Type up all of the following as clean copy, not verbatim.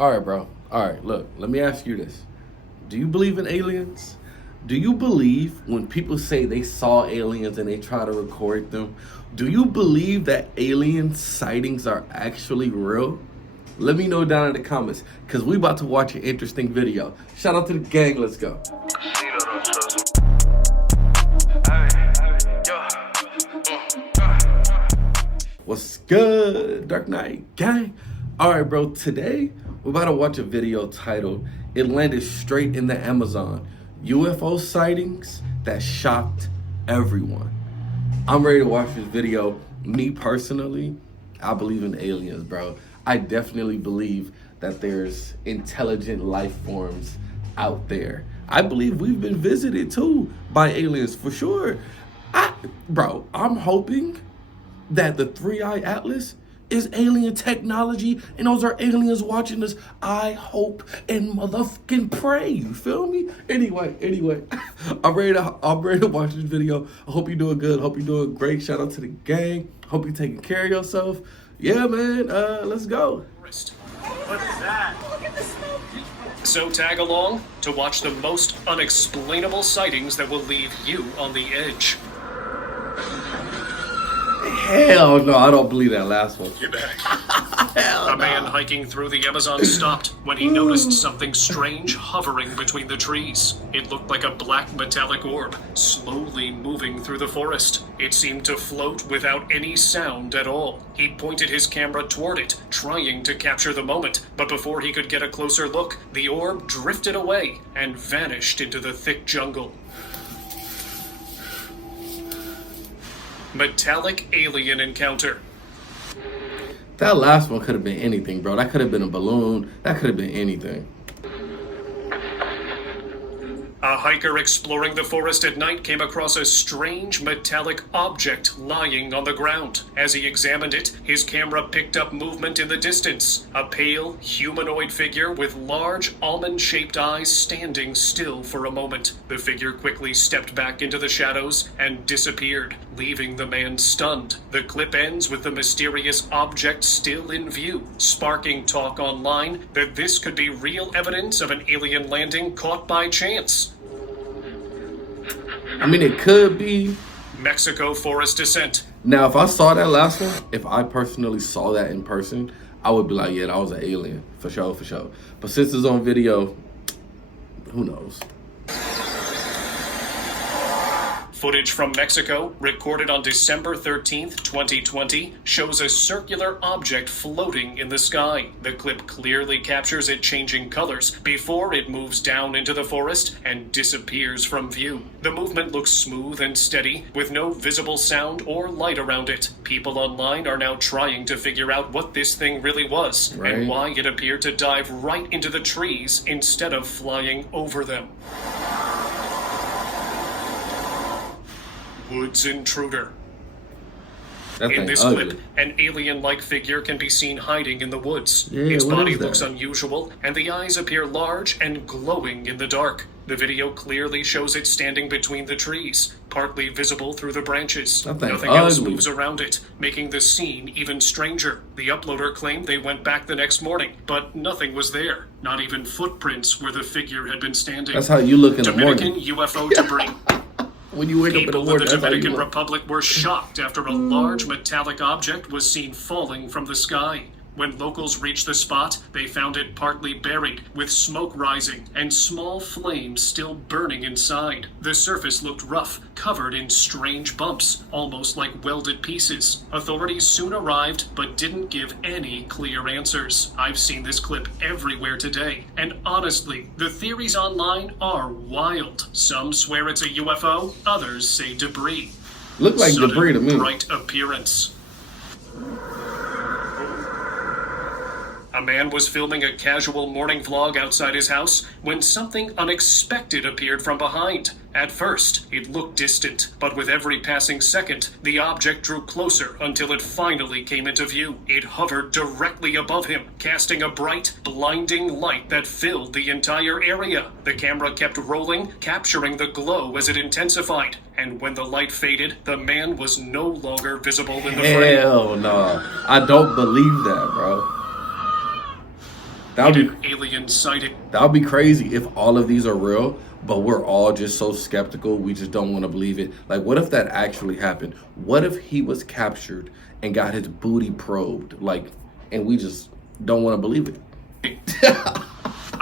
All right, bro. All right, look, let me ask you this. Do you believe in aliens? Do you believe when people say they saw aliens and they try to record them? Do you believe that alien sightings are actually real? Let me know down in the comments, because we about to watch an interesting video. Shout out to the gang. Let's go. What's good, Dark Knight gang? All right, bro, today we're about to watch a video titled "It Landed Straight in the Amazon, UFO Sightings That Shocked Everyone." I'm ready to watch this video. Me personally, I believe in aliens, bro. I definitely believe that there's intelligent life forms out there. I believe we've been visited too by aliens for sure. I'm hoping that the 3-Eye Atlas is alien technology and those are aliens watching us. I hope and motherfucking pray. You feel me? Anyway, I'm ready to watch this video. I hope you're doing good. Hope you're doing great. Shout out to the gang. Hope you're taking care of yourself. Yeah, man. Let's go. What is that? Look at the smoke. So tag along to watch the most unexplainable sightings that will leave you on the edge. Hell no, I don't believe that last one. Get back. A man hiking through the Amazon stopped when he noticed something strange hovering between the trees. It looked like a black metallic orb, slowly moving through the forest. It seemed to float without any sound at all. He pointed his camera toward it, trying to capture the moment, but before he could get a closer look, the orb drifted away and vanished into the thick jungle. Metallic alien encounter. That last one could have been anything, bro. That could have been a balloon. That could have been anything. A hiker exploring the forest at night came across a strange metallic object lying on the ground. As he examined it, his camera picked up movement in the distance. A pale, humanoid figure with large, almond-shaped eyes standing still for a moment. The figure quickly stepped back into the shadows and disappeared, leaving the man stunned. The clip ends with the mysterious object still in view, sparking talk online that this could be real evidence of an alien landing caught by chance. I mean, it could be. Mexico forest descent. Now, if I saw that last one, if I personally saw that in person, I would be like, yeah, that was an alien. For sure. But since it's on video, who knows? Footage from Mexico, recorded on December 13th, 2020, shows a circular object floating in the sky. The clip clearly captures it changing colors before it moves down into the forest and disappears from view. The movement looks smooth and steady, with no visible sound or light around it. People online are now trying to figure out what this thing really was, and why it appeared to dive right into the trees instead of flying over them. Woods intruder. In this clip, an alien-like figure can be seen hiding in the woods. Its body looks unusual, and the eyes appear large and glowing in the dark. The video clearly shows it standing between the trees, partly visible through the branches. Nothing else moves around it, making the scene even stranger. The uploader claimed they went back the next morning, but nothing was there. Not even footprints where the figure had been standing. That's how you look in the morning. Dominican UFO debris. When you wake up in the morning, the Dominican Republic were shocked after a large metallic object was seen falling from the sky. When locals reached the spot, they found it partly buried, with smoke rising and small flames still burning inside. The surface looked rough, covered in strange bumps, almost like welded pieces. Authorities soon arrived, but didn't give any clear answers. I've seen this clip everywhere today, and honestly, the theories online are wild. Some swear it's a UFO, others say debris. Look like debris to me. Bright appearance. A man was filming a casual morning vlog outside his house when something unexpected appeared from behind. At first, it looked distant, but with every passing second, the object drew closer until it finally came into view. It hovered directly above him, casting a bright, blinding light that filled the entire area. The camera kept rolling, capturing the glow as it intensified, and when the light faded, the man was no longer visible in the frame. Hell no. I don't believe that, bro. That would in be an alien sighting. that would be crazy if all of these are real, but we're all just so skeptical. We just don't want to believe it. Like, what if that actually happened? What if he was captured and got his booty probed? Like, and we just don't want to believe it.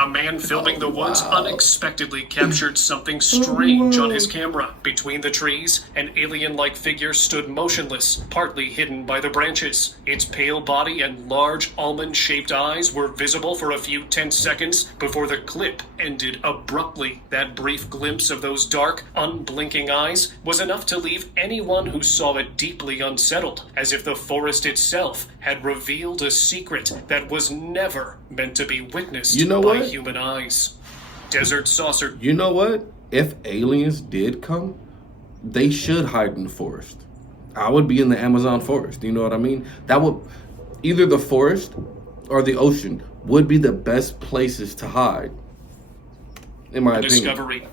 A man filming the woods unexpectedly captured something strange on his camera. Between the trees, an alien-like figure stood motionless, partly hidden by the branches. Its pale body and large almond-shaped eyes were visible for a few tense seconds before the clip ended abruptly. That brief glimpse of those dark, unblinking eyes was enough to leave anyone who saw it deeply unsettled, as if the forest itself had revealed a secret that was never meant to be witnessed by human eyes. Desert saucer. You know what? If aliens did come, they should hide in the forest. I would be in the Amazon forest. You know what I mean? That would, either the forest or the ocean would be the best places to hide, in my opinion. Discovery.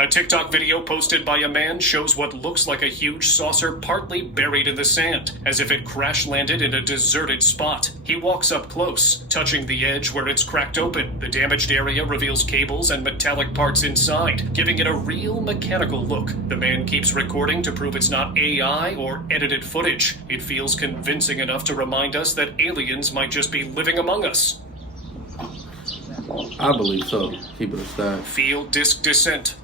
A TikTok video posted by a man shows what looks like a huge saucer partly buried in the sand, as if it crash-landed in a deserted spot. He walks up close, touching the edge where it's cracked open. The damaged area reveals cables and metallic parts inside, giving it a real mechanical look. The man keeps recording to prove it's not AI or edited footage. It feels convincing enough to remind us that aliens might just be living among us. I believe so. Keep it a stack. Field disc descent.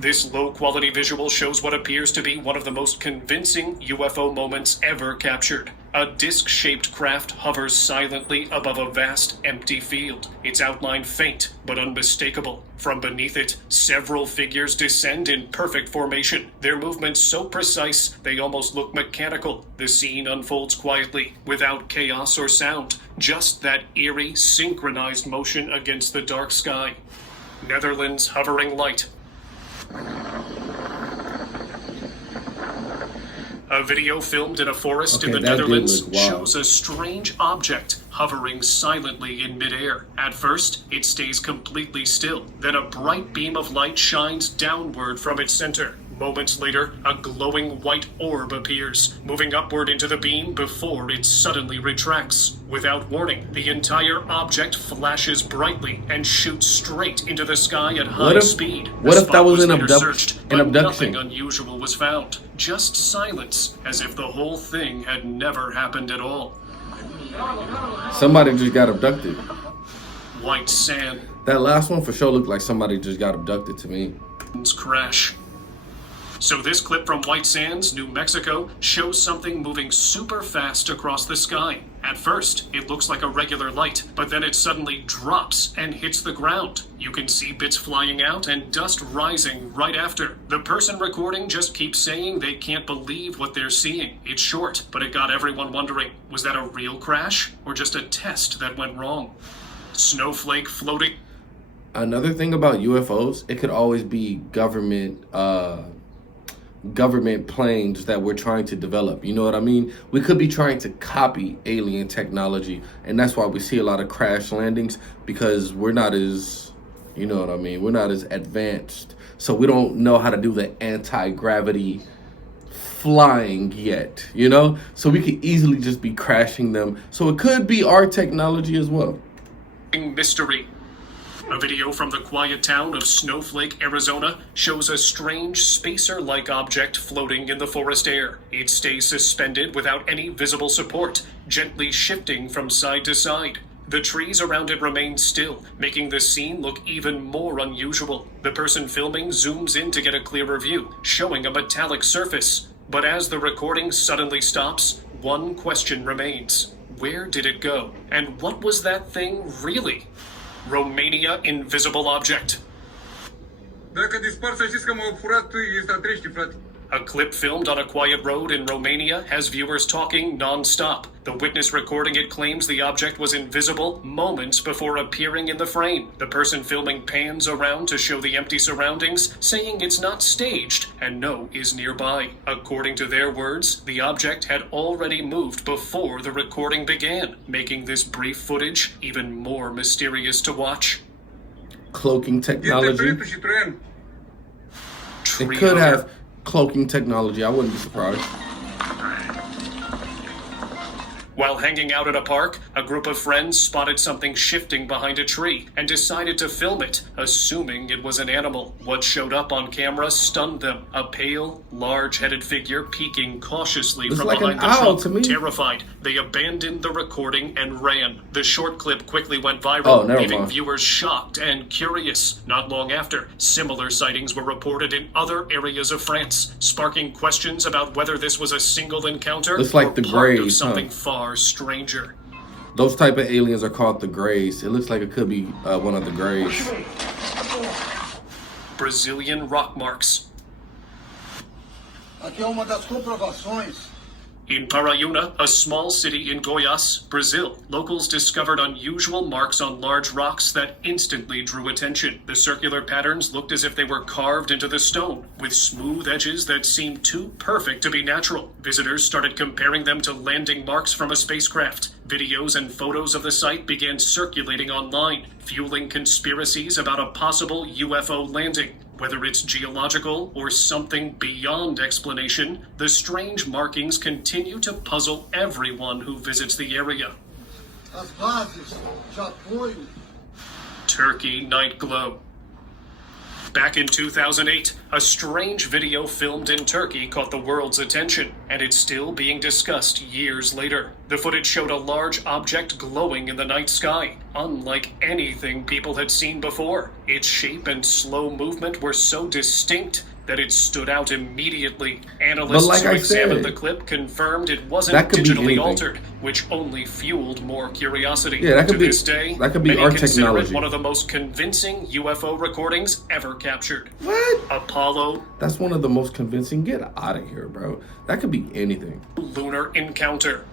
This low-quality visual shows what appears to be one of the most convincing UFO moments ever captured. A disc-shaped craft hovers silently above a vast, empty field, its outline faint but unmistakable. From beneath it, several figures descend in perfect formation, their movements so precise they almost look mechanical. The scene unfolds quietly, without chaos or sound, just that eerie, synchronized motion against the dark sky. Netherlands hovering light. A video filmed in a forest in the Netherlands shows a strange object hovering silently in midair. At first, it stays completely still. Then a bright beam of light shines downward from its center. Moments later, a glowing white orb appears, moving upward into the beam before it suddenly retracts. Without warning, the entire object flashes brightly and shoots straight into the sky at high speed. What if that was an abduction? abduction? Nothing unusual was found. Just silence, as if the whole thing had never happened at all. Somebody just got abducted. White sand. That last one for sure looked like somebody just got abducted to me. Crash. So this clip from White Sands, New Mexico, shows something moving super fast across the sky. At first, it looks like a regular light, but then it suddenly drops and hits the ground. You can see bits flying out and dust rising right after. The person recording just keeps saying they can't believe what they're seeing. It's short, but it got everyone wondering, was that a real crash or just a test that went wrong? Snowflake floating. Another thing about UFOs, it could always be government planes that we're trying to develop. You know what I mean? We could be trying to copy alien technology, and that's why we see a lot of crash landings, because we're not as, you know what I mean, we're not as advanced, so we don't know how to do the anti-gravity flying yet, you know, so we could easily just be crashing them. So it could be our technology as well. Mystery. A video from the quiet town of Snowflake, Arizona, shows a strange spacer-like object floating in the forest air. It stays suspended without any visible support, gently shifting from side to side. The trees around it remain still, making the scene look even more unusual. The person filming zooms in to get a clearer view, showing a metallic surface. But as the recording suddenly stops, one question remains. Where did it go? And what was that thing really? Romania invisible object. A clip filmed on a quiet road in Romania has viewers talking non-stop. The witness recording it claims the object was invisible moments before appearing in the frame. The person filming pans around to show the empty surroundings, saying it's not staged and no is nearby. According to their words, the object had already moved before the recording began, making this brief footage even more mysterious to watch. Cloaking technology. It could have cloaking technology. I wouldn't be surprised. While hanging out at a park, a group of friends spotted something shifting behind a tree and decided to film it, assuming it was an animal. What showed up on camera stunned them. A pale, large-headed figure peeking cautiously Looks from like behind an the owl trunk. to me. Terrified, they abandoned the recording and ran. The short clip quickly went Oh, viral, never leaving mind. viewers shocked and curious. Not long after, similar sightings were reported in other areas of France, sparking questions about whether this was a single encounter Looks like or the part of Greys, something huh? far stranger. Those type of aliens are called the Greys. It looks like it could be one of the Greys. Brazilian rock marks. Aqui é uma das comprovações. In Paraúna, a small city in Goiás, Brazil, locals discovered unusual marks on large rocks that instantly drew attention. The circular patterns looked as if they were carved into the stone, with smooth edges that seemed too perfect to be natural. Visitors started comparing them to landing marks from a spacecraft. Videos and photos of the site began circulating online, fueling conspiracies about a possible UFO landing. Whether it's geological or something beyond explanation, the strange markings continue to puzzle everyone who visits the area. As bases de apoio. Turkey night glow. Back in 2008, a strange video filmed in Turkey caught the world's attention, and it's still being discussed years later. The footage showed a large object glowing in the night sky, unlike anything people had seen before. Its shape and slow movement were so distinct that it stood out immediately. Analysts like who I examined said, the clip confirmed it wasn't that could be digitally anything. altered, which only fueled more curiosity. Yeah, that could to be- this day, that could be many our consider technology. it one of the most convincing UFO recordings ever captured. What? Apollo That's one of the most convincing. Get out of here, bro. That could be anything. lunar encounter.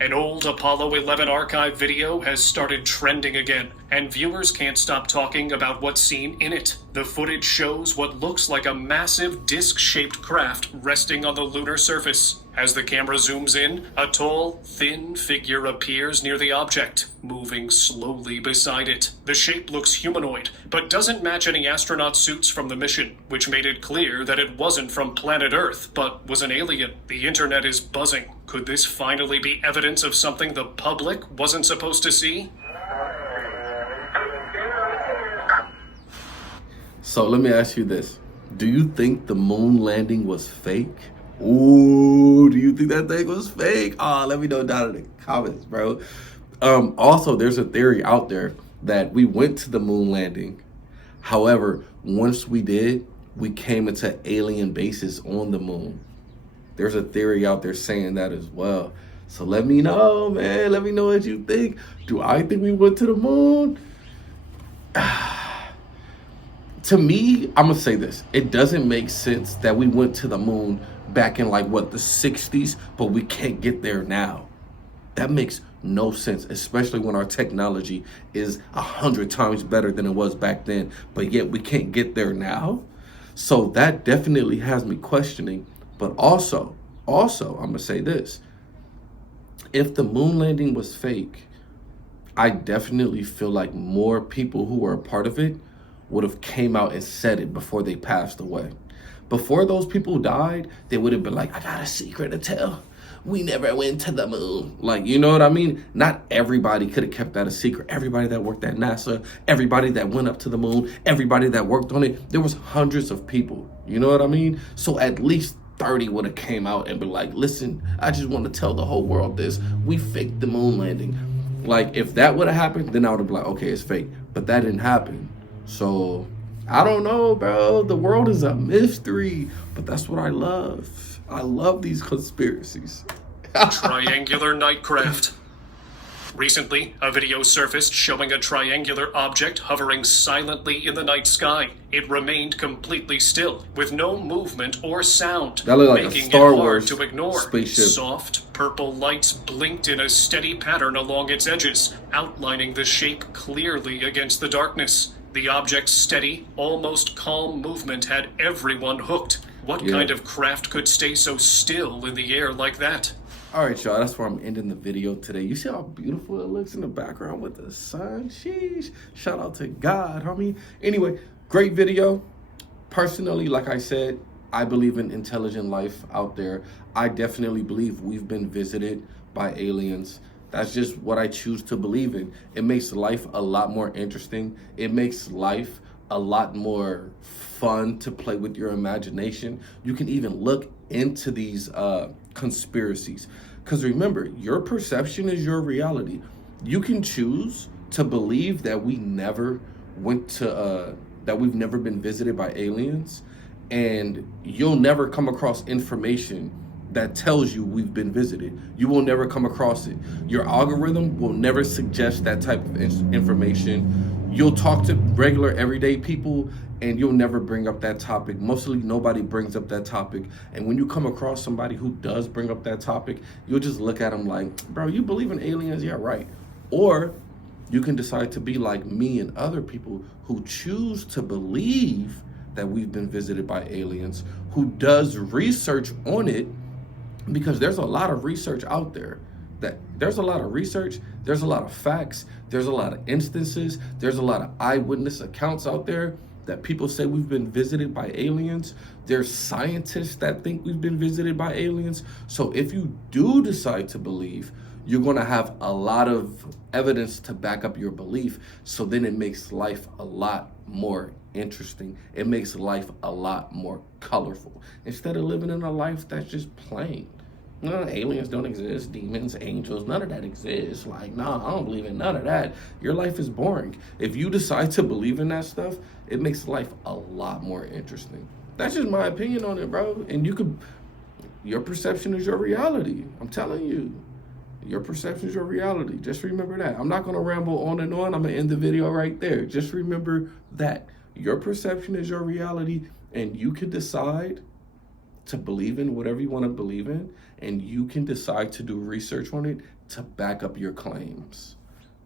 An old Apollo 11 archive video has started trending again, and viewers can't stop talking about what's seen in it. The footage shows what looks like a massive disc-shaped craft resting on the lunar surface. As the camera zooms in, a tall, thin figure appears near the object, moving slowly beside it. The shape looks humanoid, but doesn't match any astronaut suits from the mission, which made it clear that it wasn't from planet Earth, but was an alien. The internet is buzzing. Could this finally be evidence of something the public wasn't supposed to see? So let me ask you this. Do you think the moon landing was fake? Ooh, do you think that thing was fake? Let me know down in the comments, bro. Also, there's a theory out there that we went to the moon landing. However, once we did, we came into alien bases on the moon. There's a theory out there saying that as well. So let me know, man. Let me know what you think. Do I think we went to the moon? To me, I'm gonna say this. It doesn't make sense that we went to the moon back in like what, the 60s, but we can't get there now. That makes no sense, especially when our technology is 100 times better than it was back then, but yet we can't get there now. So that definitely has me questioning. But also, I'm gonna say this. If the moon landing was fake, I definitely feel like more people who were a part of it would have came out and said it before they passed away. Before those people died, they would have been like, I got a secret to tell. We never went to the moon. Like, you know what I mean? Not everybody could have kept that a secret. Everybody that worked at NASA, everybody that went up to the moon, everybody that worked on it, there was hundreds of people. You know what I mean? So at least 30 would have came out and been like, listen, I just want to tell the whole world this. We faked the moon landing. Like, if that would have happened, then I would have been like, okay, it's fake. But that didn't happen. So, I don't know, bro. The world is a mystery. But that's what I love. I love these conspiracies. Triangular night craft. Recently, a video surfaced showing a triangular object hovering silently in the night sky. It remained completely still, with no movement or sound, That looked like a making Star it hard Wars to ignore. spaceship. Soft, purple lights blinked in a steady pattern along its edges, outlining the shape clearly against the darkness. The object's steady, almost calm movement had everyone hooked. What kind of craft could stay so still in the air like that? All right, y'all, that's where I'm ending the video today. You see how beautiful it looks in the background with the sun? Sheesh. Shout out to God, homie. Anyway, great video. Personally, like I said, I believe in intelligent life out there. I definitely believe we've been visited by aliens. That's just what I choose to believe in. It makes life a lot more interesting. It makes life a lot more fun to play with your imagination. You can even look into these conspiracies. Because remember, your perception is your reality. You can choose to believe that we never went to, that we've never been visited by aliens, and you'll never come across information that tells you we've been visited. You will never come across it. Your algorithm will never suggest that type of information. You'll talk to regular everyday people and you'll never bring up that topic. Mostly nobody brings up that topic. And when you come across somebody who does bring up that topic, you'll just look at them like, bro, you believe in aliens? Yeah, right. Or you can decide to be like me and other people who choose to believe that we've been visited by aliens, who does research on it, because there's a lot of research out there. There's a lot of facts, there's a lot of instances, there's a lot of eyewitness accounts out there that people say we've been visited by aliens. There's scientists that think we've been visited by aliens. So if you do decide to believe, you're going to have a lot of evidence to back up your belief. So then it makes life a lot more interesting. It makes life a lot more colorful. Instead of living in a life that's just plain. No, aliens don't exist, demons, angels, none of that exists. Like, nah, I don't believe in none of that. Your life is boring. If you decide to believe in that stuff, it makes life a lot more interesting. That's just my opinion on it, bro. And your perception is your reality. I'm telling you. Your perception is your reality. Just remember that. I'm not going to ramble on and on. I'm going to end the video right there. Just remember that. Your perception is your reality, and you can decide to believe in whatever you want to believe in, and you can decide to do research on it to back up your claims.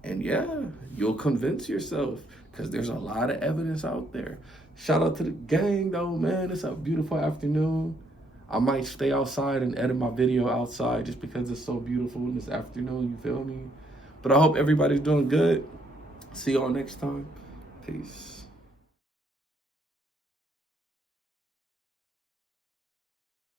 And yeah, you'll convince yourself because there's a lot of evidence out there. Shout out to the gang though, man. It's a beautiful afternoon. I might stay outside and edit my video outside just because it's so beautiful this afternoon, you feel me? But I hope everybody's doing good. See y'all next time. Peace.